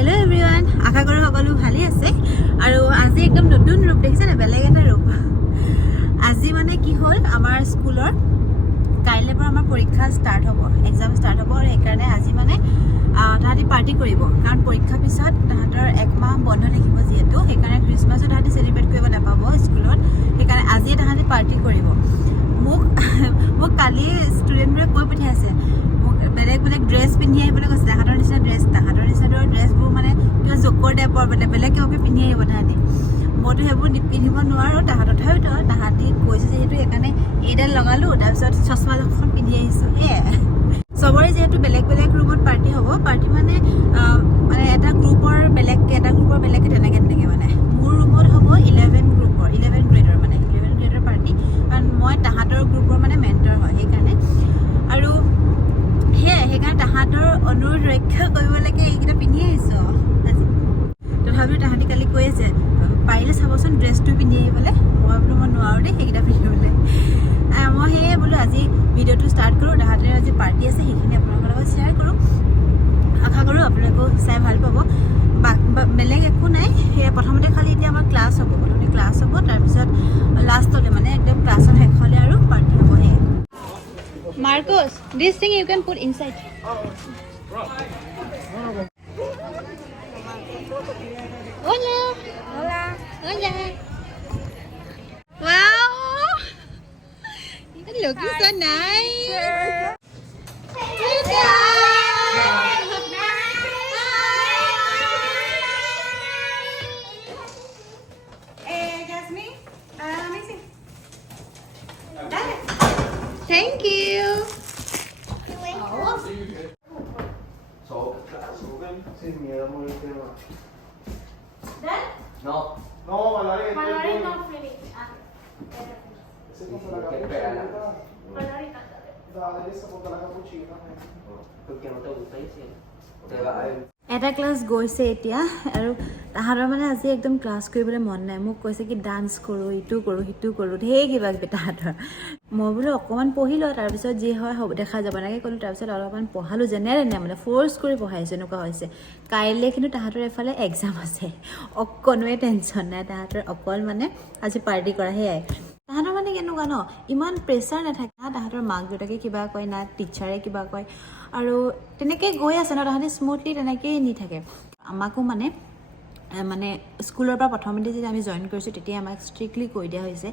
Hello everyone, আশা কৰো সকলো ভালে আছে আৰু আজি একদম নতুন ৰূপ দেখিছে না বেলেগ এটা ৰূপ আজি মানে কি হল আমাৰ স্কুলৰ কাইলে পৰা আমাৰ পৰীক্ষা ষ্টাৰ্ট হ'ব এক্সাম ষ্টাৰ্ট হ'ব আৰু একাৰণে আজি মানে তাহাঁতি পাৰ্টি কৰিব কাৰণ পৰীক্ষা পিছত তাহাঁতৰ এক মাহ বন্ধ থাকিব যিহেতু সেইকাৰণে ক্ৰিসমাসও তাহাঁতি সেলিব্ৰেট কৰিব নাপাব স্কুলত সেইকাৰণে আজি তাহাঁতি পাৰ্টি কৰিব মোক কালি ষ্টুডেণ্টবোৰে কৈ পঠিয়াইছে বেলেগ বেলেগ ড্ৰেছ পিন্ধি আহিবলৈ কৈছে তাহাঁতৰ নিচিনা ড্ৰেছবোৰ মানে কিবা জোকৰ টাইপৰ বেলেগ কিবাকে পিন্ধি আহিব তাহাঁতি মইতো সেইবোৰ পিন্ধিব নোৱাৰোঁ তথাপিতো তাহাঁতি কৈছে যিহেতু সেইকাৰণে এইডাল লগালোঁ তাৰপিছত চশমাখন পিন্ধি আহিছোঁ চবৰে যিহেতু বেলেগ বেলেগ ৰুমত পাৰ্টি হ'ব পাৰ্টি মানে এটা গ্ৰুপৰ বেলেগকৈ তেনেকৈ মানে মোৰ ৰুমত হ'ব 11 গ্ৰেডৰ মানে 11 গ্ৰেডৰ পাৰ্টি কাৰণ মই তাহাঁতৰ গ্ৰুপৰ মানে মেণ্টৰ হয় সেইকাৰণে আৰু সেইকাৰণে তাহাঁতৰ অনুৰোধ ৰক্ষা কৰিবলৈকে এইকেইটা পিন্ধি আহিছোঁ আজি তথাপিও তাহাঁতি কালি কৈ আছে পাৰিলে চাবচোন ড্ৰেছটো পিন্ধি আহিবলৈ মই বোলো মই নোৱাৰোঁ দেই সেইকেইটা পিন্ধিবলৈ মই সেয়ে বোলো আজি ভিডিঅ'টো ষ্টাৰ্ট কৰোঁ তাহাঁতৰ আজি পাৰ্টি আছে সেইখিনি আপোনালোকৰ লগত শ্বেয়াৰ কৰোঁ আশা কৰোঁ আপোনালোকেও চাই ভাল পাব বেলেগ একো নাই সেয়া প্ৰথমতে খালি এতিয়া আমাৰ ক্লাছ হ'ব তাৰপিছত লাষ্টলৈ মানে একদম ক্লাছৰ শেষলৈ আৰু পাৰ্টি হ'ব সেয়ে Marcos, this thing you can put inside. Hola. Hola. Hola. Wow. You're looking so nice. Jasmine, amazing. Thank you. Sin miedo a morir tema. Done? No. No, Valeria. Valeria is not finished. Ese con la capuchina. Valeria. Dale, esa con la capuchina. Porque no te gusta ese. Te va a এটা class গৈছে এতিয়া আৰু তাহাঁতৰ মানে আজি একদম class কৰিবলৈ মন নাই মোক কৈছে কি ডান্স কৰোঁ ইটো কৰোঁ সিটো কৰোঁ ঢেৰ কিবা কিবি তাহাঁতৰ মই বোলো অকণমান পঢ়িলোঁ তাৰপিছত যি হয় হ'ব দেখা যাব এনেকৈ ক'লোঁ তাৰপিছত অলপমান পঢ়ালোঁ যেনে মানে ফ'ৰ্চ কৰি পঢ়াইছোঁ এনেকুৱা হৈছে কাইলৈ কিন্তু তাহাঁতৰ এফালে এক্সাম আছে অকণোৱে টেনশ্যন নাই তাহাঁতৰ অকল মানে আজি পাৰ্টি কৰা সেয়াই তাহাঁতৰ মানে কেনেকুৱা ন ইমান প্ৰেছাৰ নাথাকে তাহাঁতৰ মাক দেউতাকে কিবা কয় না টিচাৰে কিবা কয় আৰু তেনেকৈ গৈ আছে ন তাহাঁতি স্মুথলি তেনেকৈয়ে নি থাকে আমাকো মানে স্কুলৰ পৰা প্ৰথমতে যেতিয়া আমি জইন কৰিছোঁ তেতিয়া আমাক ষ্ট্ৰিক্টলি কৈ দিয়া হৈছে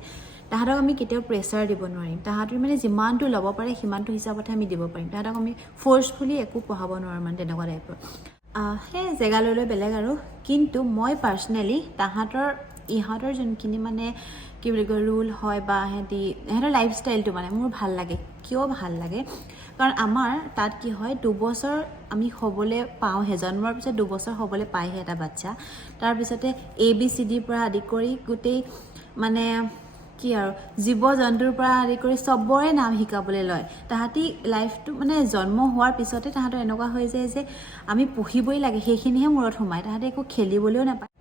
তাহাঁতক আমি কেতিয়াও প্ৰেছাৰ দিব নোৱাৰিম তাহাঁতৰ মানে যিমানটো ল'ব পাৰে সিমানটো হিচাপতহে আমি দিব পাৰিম তাহাঁতক আমি ফ'ৰ্চফুলি একো পঢ়াব নোৱাৰোঁ মানে তেনেকুৱা টাইপৰ সেই জেগা লৈ বেলেগ আৰু কিন্তু মই পাৰ্চনেলি ইহঁতৰ যোনখিনি মানে কি বুলি কয় ৰুল হয় বা সিহঁতৰ লাইফষ্টাইলটো মানে মোৰ ভাল লাগে কিয় ভাল লাগে কাৰণ আমাৰ তাত কি হয় 2 বছৰ আমি হ'বলৈ পাওঁহে জন্মৰ পিছত 2 বছৰ হ'বলৈ পায়হে এটা বাচ্চা তাৰপিছতে ABCD পৰা আদি কৰি গোটেই মানে কি আৰু জীৱ জন্তুৰ পৰা আদি কৰি চবৰে নাম শিকাবলৈ লয় তাহাঁতি লাইফটো মানে জন্ম হোৱাৰ পিছতে তাহাঁতৰ এনেকুৱা হৈ যায় যে আমি পঢ়িবই লাগে সেইখিনিহে মূৰত সোমায় তাহাঁতে একো খেলিবলৈও নাপায়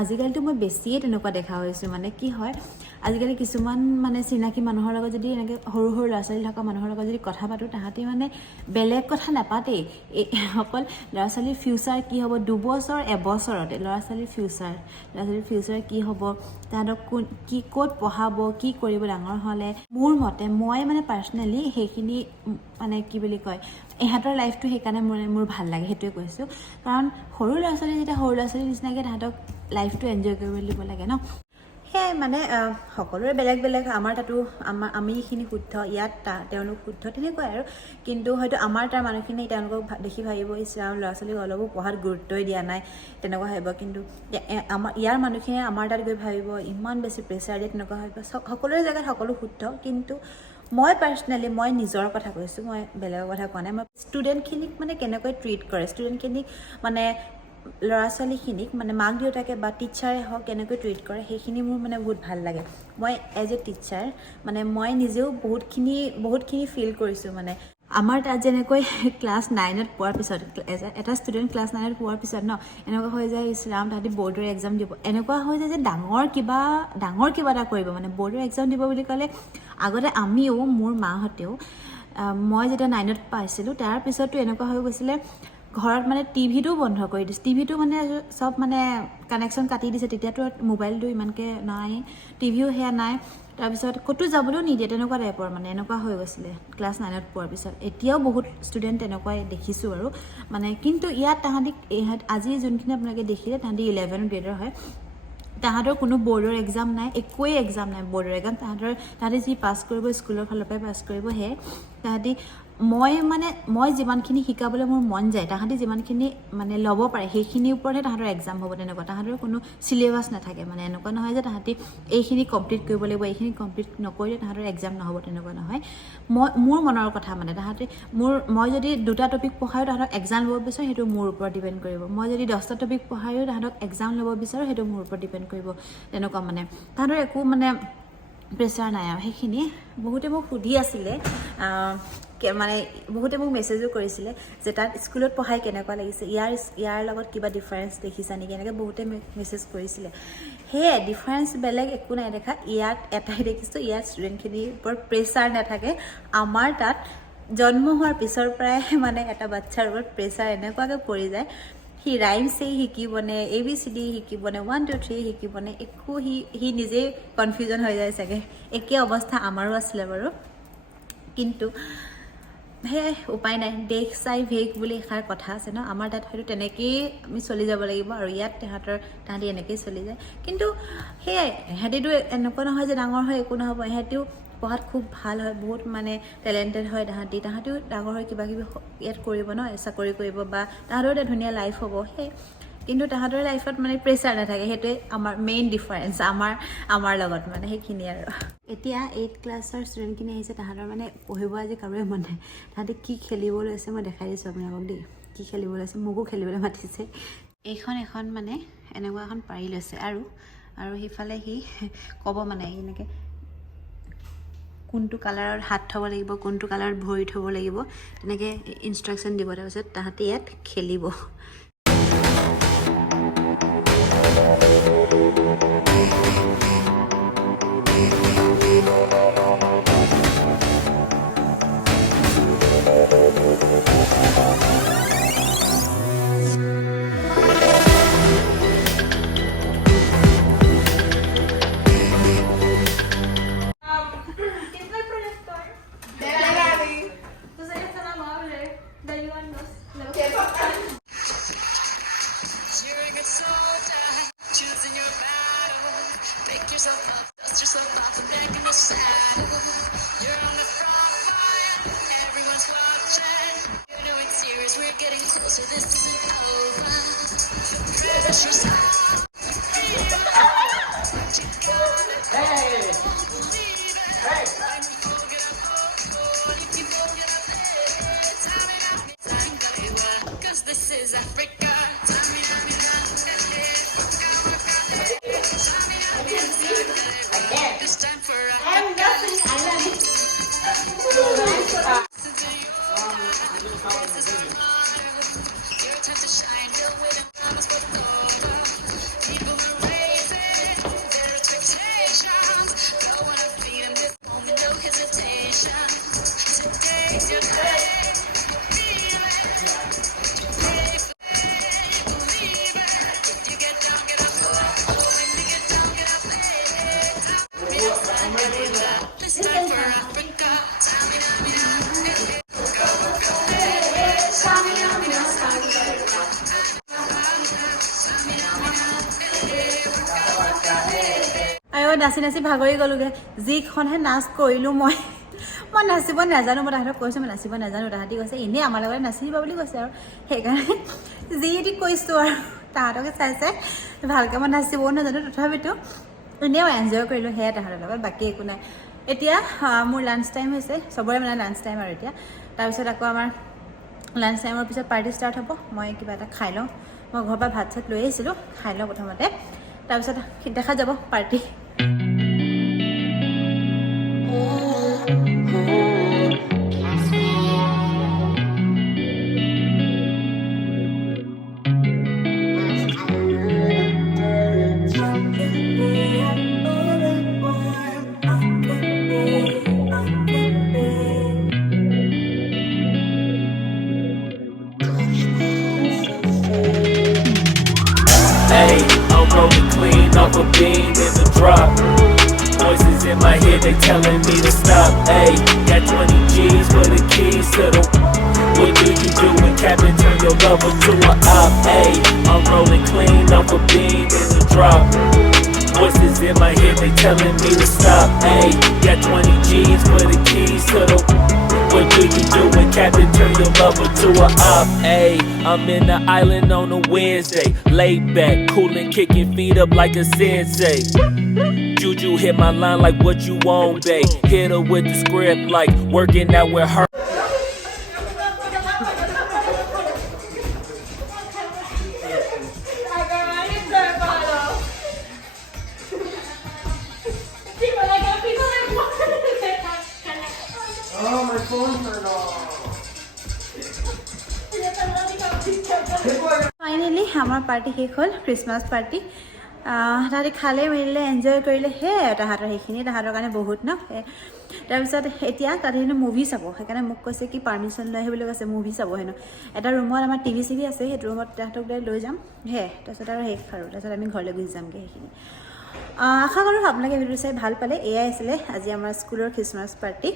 আজিকালিতো মই বেছিয়ে তেনেকুৱা দেখা হৈছোঁ মানে কি হয় আজিকালি কিছুমান মানে চিনাকি মানুহৰ লগত যদি এনেকৈ সৰু ল'ৰা ছোৱালী থকা মানুহৰ লগত যদি কথা পাতোঁ তাহাঁতি মানে বেলেগ কথা নাপাতেই অকল ল'ৰা ছোৱালীৰ ফিউচাৰ কি হ'ব 2 বছৰ এবছৰতে ল'ৰা ছোৱালীৰ ফিউচাৰ কি হ'ব তাহাঁতক ক'ত পঢ়াব কি কৰিব ডাঙৰ হ'লে মোৰ মতে মই মানে পাৰ্চনেলি সেইখিনি মানে কি বুলি কয় ইহঁতৰ লাইফটো সেইকাৰণে মোৰ ভাল লাগে সেইটোৱে কৈছোঁ কাৰণ সৰু ল'ৰা ছোৱালী যেতিয়া সৰু ল'ৰা ছোৱালীৰ নিচিনাকৈ তাহাঁতক লাইফটো এনজয় কৰিবলৈ দিব লাগে ন সেয়াই মানে সকলোৰে বেলেগ আমাৰ তাতো আমি এইখিনি শুদ্ধ ইয়াত তেওঁলোক শুদ্ধ তেনেকুৱাই আৰু কিন্তু হয়তো আমাৰ তাৰ মানুহখিনি তেওঁলোকক দেখি ভাবিব ইছৰাম ল'ৰা ছোৱালীক অলপো পঢ়াত গুৰুত্বই দিয়া নাই তেনেকুৱা ভাবিব কিন্তু ইয়াৰ মানুহখিনিয়ে আমাৰ তাত গৈ ভাবিব ইমান বেছি প্ৰেছাৰ দিয়ে তেনেকুৱা ভাবিব সকলোৰে জেগাত সকলো শুদ্ধ কিন্তু মই পাৰ্চনেলি মই নিজৰ কথা কৈছোঁ মই বেলেগৰ কথা কোৱা নাই মই ষ্টুডেণ্টখিনিক মানে কেনেকৈ ট্ৰিট কৰে ষ্টুডেণ্টখিনিক মানে ল'ৰা ছোৱালীখিনিক মানে মাক দেউতাকে বা টিচাৰে হওক কেনেকৈ ট্ৰিট কৰে সেইখিনি মোৰ মানে বহুত ভাল লাগে মই এজ এ টিচাৰ মানে মই নিজেও বহুতখিনি ফিল কৰিছোঁ মানে আমাৰ তাত যেনেকৈ ক্লাছ 9ত পোৱাৰ পিছত এটা ষ্টুডেণ্ট ক্লাছ 9ত পোৱাৰ পিছত ন এনেকুৱা হৈ যায় ইছৰাম তাহাঁতি বৰ্ডৰ এক্সাম দিব এনেকুৱা হৈ যায় যে ডাঙৰ কিবা এটা কৰিব মানে বৰ্ডৰ এক্সাম দিব বুলি ক'লে আগতে আমিও মোৰ মাহঁতেও মই যেতিয়া 9ত পাইছিলোঁ তাৰ পিছতো এনেকুৱা হৈ গৈছিলে ঘৰত মানে টিভিটো বন্ধ কৰি দিছে, টিভিটো মানে চব মানে কানেকশ্যন কাটি দিছে, তেতিয়াতো মোবাইলটো ইমানকৈ নাই, টিভিও সেয়া নাই, তাৰপিছত ক'তো যাবলৈও নিদিয়ে, তেনেকুৱা টাইপৰ মানে এনেকুৱা হৈ গৈছিলে ক্লাছ 9ত পোৱাৰ পিছত। এতিয়াও বহুত ষ্টুডেণ্ট তেনেকুৱাই দেখিছোঁ আৰু মানে, কিন্তু ইয়াত তাহাঁতি আজি যোনখিনি আপোনালোকে দেখিলে তাহাঁতি 11 গ্ৰেডৰ হয়, তাহাঁতৰ কোনো বৰ্ডৰ এক্সাম নাই, একোৱেই এক্সাম নাই বৰ্ডৰ এক্সাম, তাহাঁতি যি পাছ কৰিব স্কুলৰ ফালৰ পৰাই পাছ কৰিব সেয়ে তাহাঁতি। মই যিমানখিনি শিকাবলৈ মোৰ মন যায়, তাহাঁতি যিমানখিনি মানে ল'ব পাৰে সেইখিনিৰ ওপৰতহে তাহাঁতৰ এক্সাম হ'ব, তেনেকুৱা তাহাঁতৰ কোনো চিলেবাছ নাথাকে মানে, এনেকুৱা নহয় যে তাহাঁতি এইখিনি কমপ্লিট কৰিব লাগিব, এইখিনি কমপ্লিট নকৰিলে তাহাঁতৰ এক্সাম নহ'ব, তেনেকুৱা নহয়। মোৰ মনৰ কথা মানে, তাহাঁতি মই যদি 2টা টপিক পঢ়ায়ো তাহাঁতক এক্সাম ল'ব বিচাৰোঁ, সেইটো মোৰ ওপৰত ডিপেণ্ড কৰিব, মই যদি 10টা টপিক পঢ়ায়ো তাহাঁতক এক্সাম ল'ব বিচাৰোঁ, সেইটো মোৰ ওপৰত ডিপেণ্ড কৰিব, তেনেকুৱা মানে তাহাঁতৰ একো মানে প্ৰেছাৰ নাই আৰু সেইখিনি। বহুতে মোক সুধি আছিলে মানে, বহুতে মোক মেছেজো কৰিছিলে যে তাত স্কুলত পঢ়াই কেনেকুৱা লাগিছে, ইয়াৰ লগত কিবা ডিফাৰেঞ্চ দেখিছা নেকি, এনেকৈ বহুতে মেছেজ কৰিছিলে। সেয়াই ডিফাৰেঞ্চ বেলেগ একো নাই দেখা, ইয়াত এটাই দেখিছোঁ, ইয়াত ষ্টুডেণ্টখিনিৰ ওপৰত প্ৰেছাৰ নাথাকে। আমাৰ তাত জন্ম হোৱাৰ পিছৰ পৰাই মানে এটা বাচ্ছাৰ ওপৰত প্ৰেছাৰ এনেকুৱাকৈ পৰি যায়, সি ৰাইমছেই শিকিবনে, ABCD শিকিবনে, 1 2 3 শিকিবনে, একো সি নিজেই কনফিউজন হৈ যায় চাগে। একে অৱস্থা আমাৰো আছিলে বাৰু, কিন্তু সেয়াই উপায় নাই, দেশ চাই ভেগ বুলি এষাৰ কথা আছে ন, আমাৰ তাত হয়তো তেনেকেই আমি চলি যাব লাগিব, আৰু ইয়াত তাহাঁতি এনেকেই চলি যায়। কিন্তু সেয়াই সিহঁতিতো এনেকুৱা নহয় যে ডাঙৰ হৈ একো নহ'ব, সিহঁতিও পঢ়াত খুব ভাল হয়, বহুত মানে টেলেণ্টেড হয় তাহাঁতিও ডাঙৰ হৈ কিবা কিবি ইয়াত কৰিব ন, চাকৰি কৰিব বা তাহাঁতৰো এটা ধুনীয়া লাইফ হ'ব। কিন্তু তাহাঁতৰ লাইফত মানে প্ৰেছাৰ নাথাকে, সেইটোৱে আমাৰ মেইন ডিফাৰেঞ্চ আমাৰ লগত মানে, সেইখিনি আৰু। এতিয়া 8 ক্লাছৰ ষ্টুডেণ্টখিনি আহিছে, তাহাঁতৰ মানে পঢ়িব আজি কাৰোৰে মন নাই, তাহাঁতি কি খেলিব লৈছে মই দেখাই দিছোঁ আপোনালোকক দেই, কি খেলিব লৈছে, মোকো খেলিবলৈ মাতিছে। এখন মানে এনেকুৱা এখন পাৰি লৈছে, আৰু সিফালে সি ক'ব মানে এনেকৈ কোনটো কালাৰত হাত থ'ব লাগিব, কোনটো কালাৰত ভৰি থ'ব লাগিব, তেনেকৈ ইনষ্ট্ৰাকশ্যন দিব, তাৰপিছত তাহাঁতি ইয়াত খেলিব। ¿Quién fue el proyector? Tú serías tan amable de ayudarnos. ¿Qué pasa? নাচি নাচি ভাগৰি গ'লোগৈ, যিখনহে নাচ কৰিলোঁ মই নাচিব নাজানো, মই তাহাঁতক কৈছোঁ মই নাচিব নাজানো, তাহাঁতি কৈছে এনেই আমাৰ লগত নাচিবা বুলি কৈছে, আৰু সেইকাৰণে যিহেতু কৈছোঁ আৰু তাহাঁতকে চাই ভালকৈ মই নাচিবও নাজানো, তথাপিতো এনেও এনজয় কৰিলোঁ সেয়া তাহাঁতৰ লগত, বাকী একো নাই। এতিয়া মোৰ লাঞ্চ টাইম হৈছে, চবৰে মানে লাঞ্চ টাইম আৰু এতিয়া, তাৰপিছত আকৌ আমাৰ লাঞ্চ টাইমৰ পিছত পাৰ্টি ষ্টাৰ্ট হ'ব, মই কিবা এটা খাই লওঁ, মই ঘৰৰ পৰা ভাত চাত লৈ আহিছিলোঁ, খাই লওঁ প্ৰথমতে, তাৰপিছত দেখা যাব party. ayy. I'm rolling clean off a bean in the drop. Voices in my head, they telling me to stop, ayy. Got 20 G's for the keys to the. What do you do when Captain turn your lover to a op, ayy? I'm rolling clean off a bean in the drop. Voices in my head, they telling me to stop, ayy. Got 20 G's for the keys to the. What do you do when Captain turn your lover to a op, ayy? I'm in the island on a Wednesday, laid back, coolin', kicking feet up like a sensei. Juju hit my line like what you want, babe. Hit her with the script like working out with her. Oh, my phone turned off. Finally আমাৰ party শেষ হ'ল, Christmas party. তাহাঁতি খালে মেলিলে enjoy কৰিলে, সেয়াই তাহাঁতৰ সেইখিনি তাহাঁতৰ কাৰণে বহুত ন। তাৰপিছত এতিয়া তাহাঁতি হেনো মুভি চাব, সেইকাৰণে মোক কৈছে কি পাৰ্মিশ্যন লৈ আহিবলৈ কৈছে, মুভি চাব হেনো। এটা ৰুমত আমাৰ টিভি চিভি আছে, সেইটো ৰুমত তাহাঁতক লৈ যাম, সেয়াই। তাৰপিছত আৰু শেষ আৰু তাৰপিছত আমি ঘৰলৈ গুচি যামগৈ সেইখিনি। আশা কৰোঁ আপোনালোকে ভিডিঅ'টো চাই ভাল পালে। এয়াই আছিলে আজি আমাৰ স্কুলৰ খ্ৰীষ্টমাছ পাৰ্টি।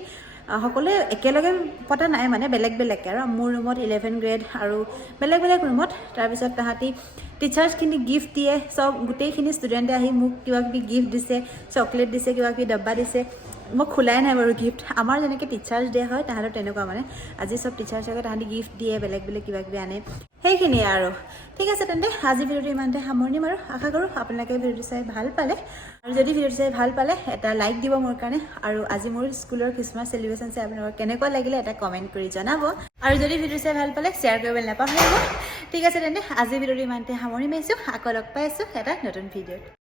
সকলোৱে একেলগে পতা নাই, মানে বেলেগ বেলেগকৈ। আৰু মোৰ ৰুমত 11 গ্ৰেড আৰু বেলেগ বেলেগ ৰুমত। তাৰপিছত তাহাঁতি টিচাৰ্ছখিনি গিফ্ট দিয়ে, চব গোটেইখিনি ষ্টুডেণ্টে আহি মোক কিবা কিবি গিফ্ট দিছে, চকলেট দিছে, কিবা কিবি ডাব্বা দিছে। মই খোলাই নাই বাৰু গিফ্ট। আমাৰ যেনেকৈ টিচাৰ্ছ ডে হয় তাহাঁতৰ তেনেকুৱা মানে। আজি চব টিচাৰ্ছকে তাহাঁতি গিফ্ট দিয়ে, বেলেগ বেলেগ কিবা কিবি আনে, সেইখিনিয়ে আৰু। ঠিক আছে তেন্তে আজি ভিডিঅ'টো ইমানতে সামৰণি মাৰোঁ। আশা কৰোঁ আপোনালোকে ভিডিঅ'টো চাই ভাল পালে। আৰু যদি ভিডিঅ'টো চাই ভাল পালে এটা লাইক দিব মোৰ কাৰণে। আৰু আজি মোৰ স্কুলৰ খ্ৰীষ্টমাছ চেলিব্ৰেশ্যন চাই আপোনালোকৰ কেনেকুৱা লাগিলে এটা কমেণ্ট কৰি জনাব। আৰু যদি ভিডিঅ' চাই ভাল পালে শ্বেয়াৰ কৰিবলৈ নাপাহৰিব। ঠিক আছে তেন্তে আজি ভিডিঅ'টো ইমানতে সামৰণি মাৰিছোঁ। আকৌ লগ পাই আছোঁ এটা নতুন ভিডিঅ'ত।